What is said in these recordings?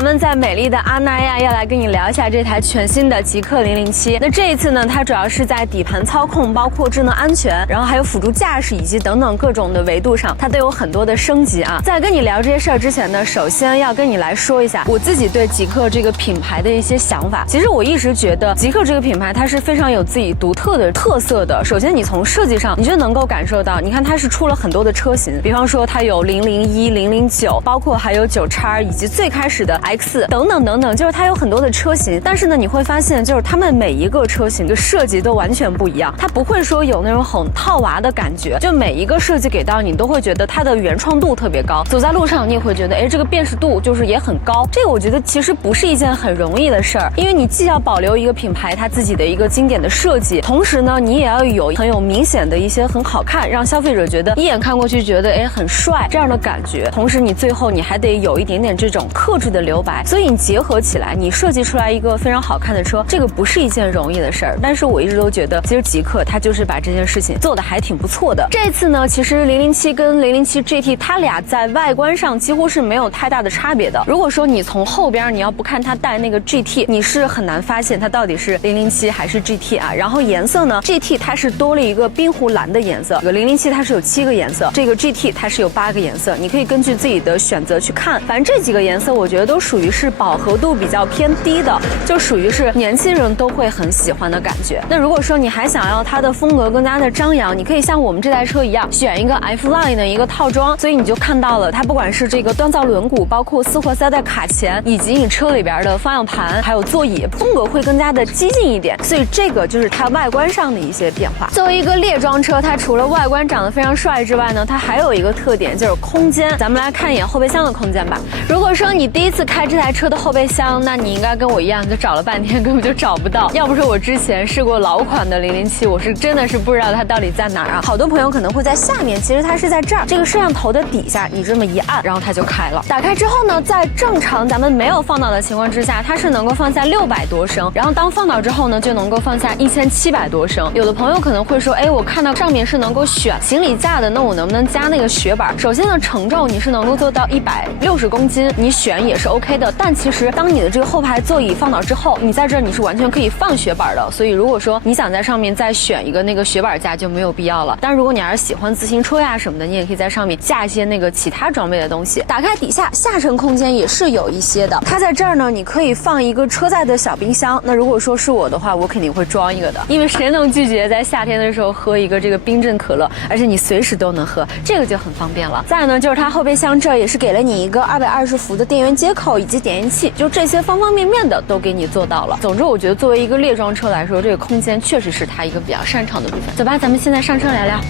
咱們在美麗的阿那亞要来跟你聊一下这台全新的极氪007。那这一次呢，它主要是在底盘操控，包括智能安全，然后还有辅助驾駛以及等等各种的维度上，它都有很多的升级啊。在跟你聊这些事儿之前呢，首先要跟你来说一下我自己对极氪这个品牌的一些想法。其實我一直覺得極氪這個品牌它是非常有自己獨特的特色的。首先你從設計上你就能夠感受到，你看它是出了很多的車型，比方說它有001、009，包括還有9X以及最開始的 X 等等等等，就是它有很多的車型。但是呢，你會發現就是他們每一個車型的設計都完全不一樣，它不會說有那種很套娃的感覺，就每一個設計給到你都會覺得它的原創度特別高，走在路上你也會覺得，哎，這個辨識度就是也很高。這個我覺得其實不是一件很容易的事兒，因為你既要保留一個品牌它自己的一個經典的設計，同時呢，你也要有很有明顯的一些很好看，讓消費者覺得一眼看過去覺得哎很帥這樣的感覺。同時你最後你還得有一點點這種克制的留白，所以你結合起來，你設計出來一個非常好看的車，這個不是一件容易的事兒。但是我一直都覺得，其實極氪它就是把這件事情做得還挺不錯的。這次呢，其實007跟007 GT 它倆在外觀上幾乎是沒有太大的差別的。如果說你從後邊你要不看它帶那個 GT， 你是很難發現它到底是007還是 GT 啊。然後顏色呢 ，GT 它是多了一個冰湖藍的顏色，這個007它是有7個顏色，這個 GT 它是有8個顏色，你可以根據自己的選擇去看。反正這幾個顏色我覺得都屬於是飽和度比較偏低的，就屬於是年輕人都會很喜歡的感覺。那如果說你還想要它的風格更加的張揚，你可以像我們這台車一樣選一個 F-Line 的一個套裝，所以你就看到了它不管是這個鍛造輪毂，包括4活塞帶卡鉗，以及你車裡邊的方向盤還有座椅，風格會更加的激進一點。所以這個就是它外觀上的一些變化。作為一個獵裝車，它除了外觀長得非常帥之外呢，它還有一個特點就是空間。咱們來看一眼後備箱的空間吧。如果說你第一次開這台車的後備箱，那你應該跟我一樣，就找了半天根本就找不到。要不是我之前試過老款的007，我是真的是不知道它到底在哪兒啊。好多朋友可能會在下面，其實它是在這兒，這個攝像頭的底下，你這麼一按，然後它就開了。打開之後呢，在正常咱們沒有放倒的情況之下，它是能夠放下600多升，然後當放倒之後呢，就能夠放下1700多升。有的朋友可能會說，哎，我看到上面是能夠選行李架的，那我能不能加那個雪板？首先呢，承重你是能夠做到160公斤，你選也是 OK 的。但其實當你的這個後排座椅放倒之後，你在這兒你是完全可以放雪板的。所以如果說你想在上面再選一個那個雪板架就沒有必要了。但如果你還是喜歡自行車呀什麼的，你也可以在上面架一些那個其他裝備的東西。打開底下下沉空間也是有一些的，它在這兒呢，你可以放一個車載的小冰箱。那如果說是我的話，我肯定會裝一個的，因為誰能拒絕在夏天的時候喝一個這個冰鎮可樂，而且你隨時都能喝，這個就很方便了。再來呢，就是它後備箱這兒也是給了你一個220伏的電源接口以及點煙器，就這些方方面面的都給你做到了。總之，我覺得作為一個獵裝車來說，這個空間確實是它一個比較擅長的部分。走吧，咱們現在上車聊聊。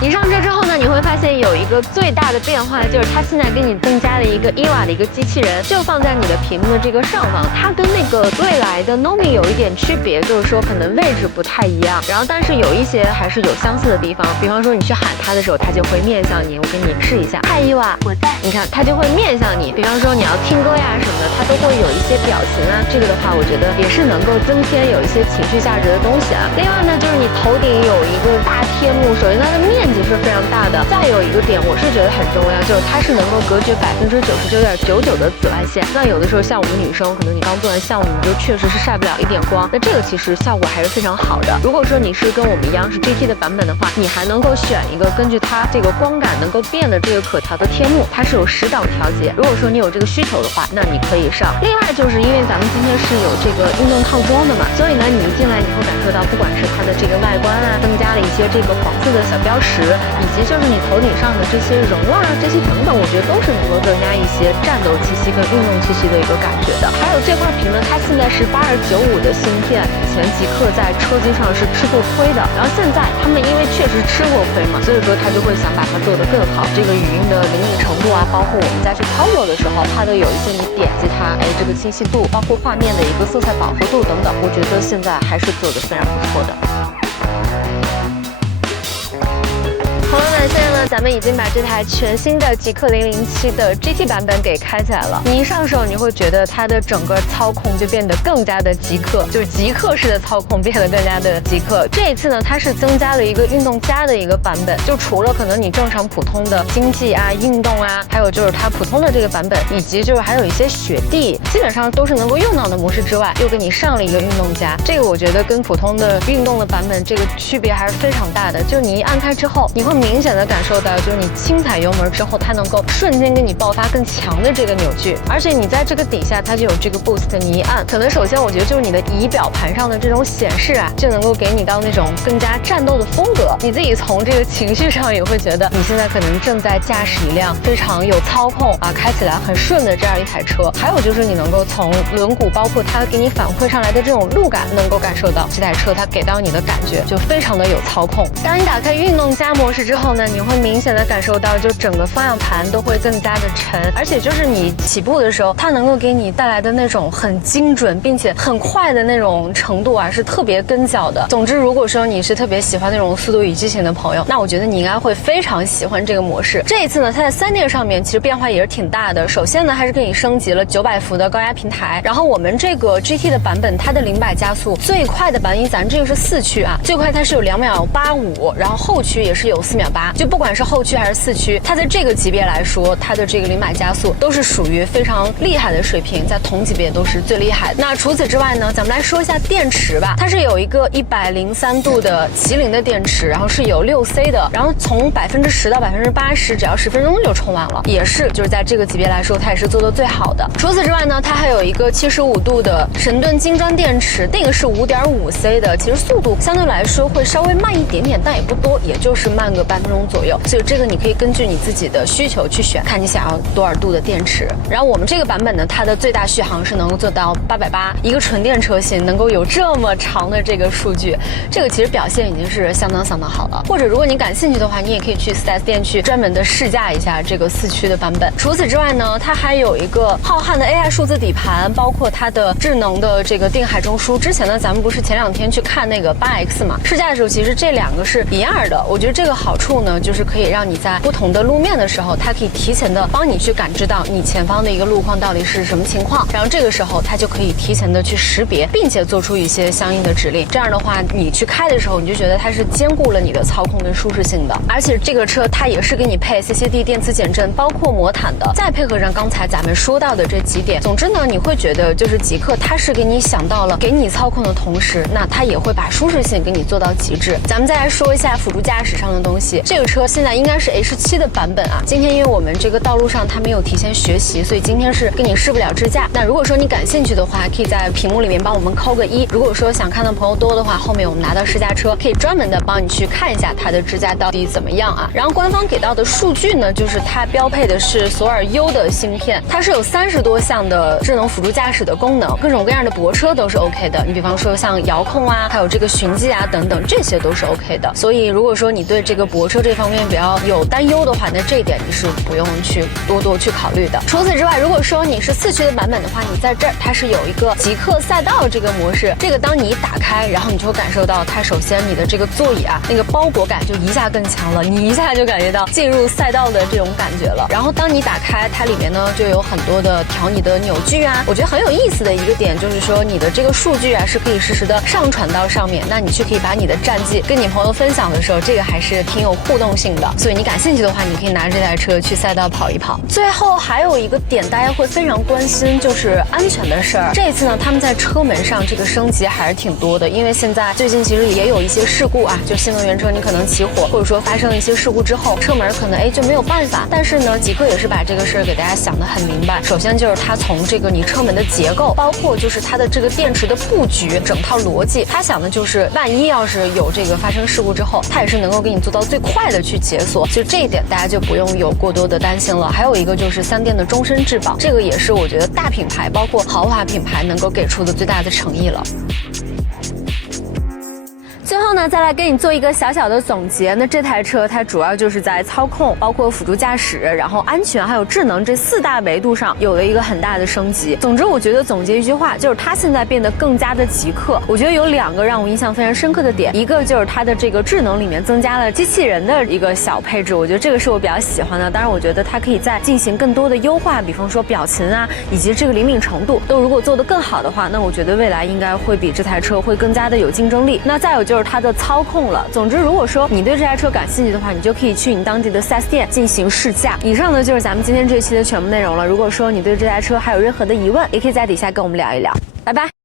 你上車之後呢，你會發現有一個最大的變化，就是它現在給你增加了一個1瓦的一個機器人，就放在你的屏幕的這個上方。它跟那個未來的 Nomi 有一點區別，就是說可能位置不太一樣，然後但是有一些還是有相似的地方。比方說你去喊它的時候，它就會面向你。我給你試一下，嗨伊娃，我在。你看它就會面向你。比方說你要聽歌呀什麼的，它都會有一些表情啊。這個的話，我覺得也是能夠增添有一些情緒價值的東西啊。另外呢，就是你頭頂有一個大天幕，首先它的面積是非常大的。再有一個點，我是覺得很重要，就是它是能夠隔絕99.99%的紫外線。那有的時候像我們女生，可能你剛做完項目，你就確實是曬不了一點光。那這個其實效果還是非常好的。如果說你是跟我們一樣是 GT 的版本的話，你還能夠選一個根據它這個光感能夠變的這個可調的天幕，它是有10檔調節。如果說你有這個需求的話，那你可以上。另外就是因為咱們今天是有這個運動套裝的嘛，所以呢你一進來你會感受到，不管是它的這個外觀啊，增加了一些這個黃色的小標識，以及就是你頭頂上的這些絨啊，這些等等，我覺得都是能夠增加一些戰鬥氣息跟運動氣息的一個感覺的。還有這塊屏呢，它現在是8295的芯片，以前極氪在車機上是吃過虧的，然後現在他們因為確實吃過虧嘛，所以說他就會想把它做得更好。這個語音的靈敏程度啊，包括我們再去操作的時候，它都有一些你點擊它，哎，這個清晰度，包括畫面的一個色彩飽和度等等，我覺得現在還是做得非常不錯的。朋友們，現在呢，咱們已經把這台全新的極氪007的 GT 版本給開起來了。你一上手，你會覺得它的整個操控就變得更加的極氪，就是极氪式的操控变得更加的极氪。這一次呢，它是增加了一個運動加的一個版本，就除了可能你正常普通的經濟啊、運動啊，還有就是它普通的這個版本，以及就是還有一些雪地，基本上都是能夠用到的模式之外，又給你上了一個運動加。這個我覺得跟普通的運動的版本這個區別還是非常大的。就你一按開之後，你會明顯的感受到，就是你輕踩油門之後，它能夠瞬間給你爆發更強的這個扭矩，而且你在這個底下它就有這個 boost， 你一按，可能首先我覺得就是你的儀表盤上的這種顯示啊，就能夠給你到那種更加戰鬥的風格。你自己從这个情緒上也會覺得，你現在可能正在駕駛一輛非常有操控啊，開起來很順的這樣一台車。還有就是你能夠從輪毂，包括它給你反饋上來的這種路感，能夠感受到這台車它給到你的感覺就非常的有操控。當你打開運動加模式之後呢，你會明顯的感受到，就整個方向盤都會更加的沉，而且就是你起步的時候，它能夠給你帶來的那種很精準並且很快的那種程度啊，是特別跟腳的。總之，如果說你是特別喜歡那種速度與激情的朋友，那我覺得你應該會非常喜歡這個模式。這一次呢，它在3電上面其實變化也是挺大的。首先呢，還是給你升級了900伏的高壓平台，然後我們這個 GT 的版本，它的0-100加速最快的版本，咱這個是4驅啊，最快它是有2秒85，然後後驅也是有4秒8，就不管是後驅還是4驅，它在這個級別來說，它的這個0-100加速都是屬於非常厲害的水平，在同級別都是最厲害的。那除此之外呢，咱們來說一下電池吧，它是有一個103度的麒麟的電池，然後是有6C 的，然後從10%到80%，只要10分鐘就充完了，也是就是在這個級別來說，它也是做的最好的。除此之外呢，它還有一個75度的神盾精裝電池，那個是5.5C 的，其實速度相對來說會稍微慢一點點，但也不多，也就是慢個半分鐘左右。所以這個你可以根據你自己的需求去選，看你想要多少度的電池。然後我們這個版本呢，它的最大續航是能夠做到880，一個純電車型能夠有這麼長的這個數據，這個其實表現已經是相當好了。或者如果你感興趣的話，你也可以去 4S 店去專門的試駕一下這個4驅的版本。除此之外呢，它還有一個浩瀚的 AI 數字底盤，包括它的智能的這個定海中樞。之前呢，咱們不是前2天去看那個8X 嘛，試駕的時候其實這兩個是一樣的。我覺得這個好處呢，就是可以讓你在不同的路面的時候，它可以提前的幫你去感知到你前方的一個路況到底是什麼情況，然後這個時候它就可以提前的去識別，並且做出一些相應的指令。這樣的話，你去開的時候，你就覺得它是兼顧了你的操控跟舒適性的。而且這個車它也是給你配 CCD 電磁減震，包括魔毯的，再配合上剛才咱們說到的這幾點，總之呢，你會覺得就是極氪它是給你想到了給你操控的同時，那它也會把舒適性給你做到極致。咱們再來說一下輔助駕駛上的東西，這個車現在應該是 H7的版本啊。今天因為我們這個道路上它沒有提前學習，所以今天是給你試不了支架。那如果說你感興趣的話，可以在屏幕裡面幫我們扣個1。如果說想看的朋友多的話，後面我們拿到試駕車，可以專門的幫你去看一下它的支架到底怎麼樣啊。然後官方給到的數據呢，就是它標配的是索爾 U 的芯片，它是有30多項的智能輔助駕駛的功能，各種各樣的泊車都是 OK 的。你比方說像遙控啊，還有這個循跡啊等等，這些都是 OK 的。所以如果說你對這個泊車這方面比較有擔憂的話，那這一點你是不用去多去考慮的。除此之外，如果說你是4驅的版本的話，你在這兒它是有一個極氪賽道這個模式，這個當你一打開，然後你就會感受到它首先你的這個座椅啊，那個包裹感就一下更強了，你一下就感覺到進入賽道的這種感覺了。然後當你打開它裡面呢，就有很多的調你的扭矩啊，我覺得很有意思的一個點就是說你的這個數據啊是可以實時的上傳到上面，那你去可以把你的戰績跟你朋友分享的時候，這個還是挺有互動性的。所以你感興趣的話，你可以拿這台車去賽道跑一跑。最後還有一個點大家會非常關心，就是安全的事兒。這一次呢，他們在車門上這個升級還是挺多的，因為現在最近其實也有一些事故啊，就新能源車你可能起火，或者說發生了一些事故之後，車門可能就沒有辦法。但是呢，極氪也是把這個事兒給大家想得很明白。首先就是它從這個你車門的結構，包括就是它的這個電池的布局，整套邏輯，它想的就是萬一要是有這個發生事故之後，它也是能夠給你做到最快的去解鎖。就這一點大家就不用有過多的擔心了。還有一個就是3電的終身質保，這個也是我覺得大品牌包括豪華品牌能夠給出的最大的誠意了。最後呢，再来跟你做一个小小的总结。那这台车它主要就是在操控、包括辅助驾駛、然后安全还有智能这4大维度上有了一个很大的升级。总之，我觉得总结一句话，就是它现在变得更加的极客。我觉得有2个让我印象非常深刻的点，一个就是它的这个智能里面增加了机器人的一个小配置，我觉得这个是我比较喜歡的。當然，我覺得它可以再進行更多的優化，比方說表情啊，以及這個靈敏程度，都如果做得更好的話，那我覺得未來應該會比這台車會更加的有競爭力。那再有就是它的操控了。總之，如果說你對這台車感興趣的話，你就可以去你當地的 4S 店進行試駕。以上呢就是咱們今天這期的全部內容了。如果說你對這台車還有任何的疑問，也可以在底下跟我們聊一聊。拜拜。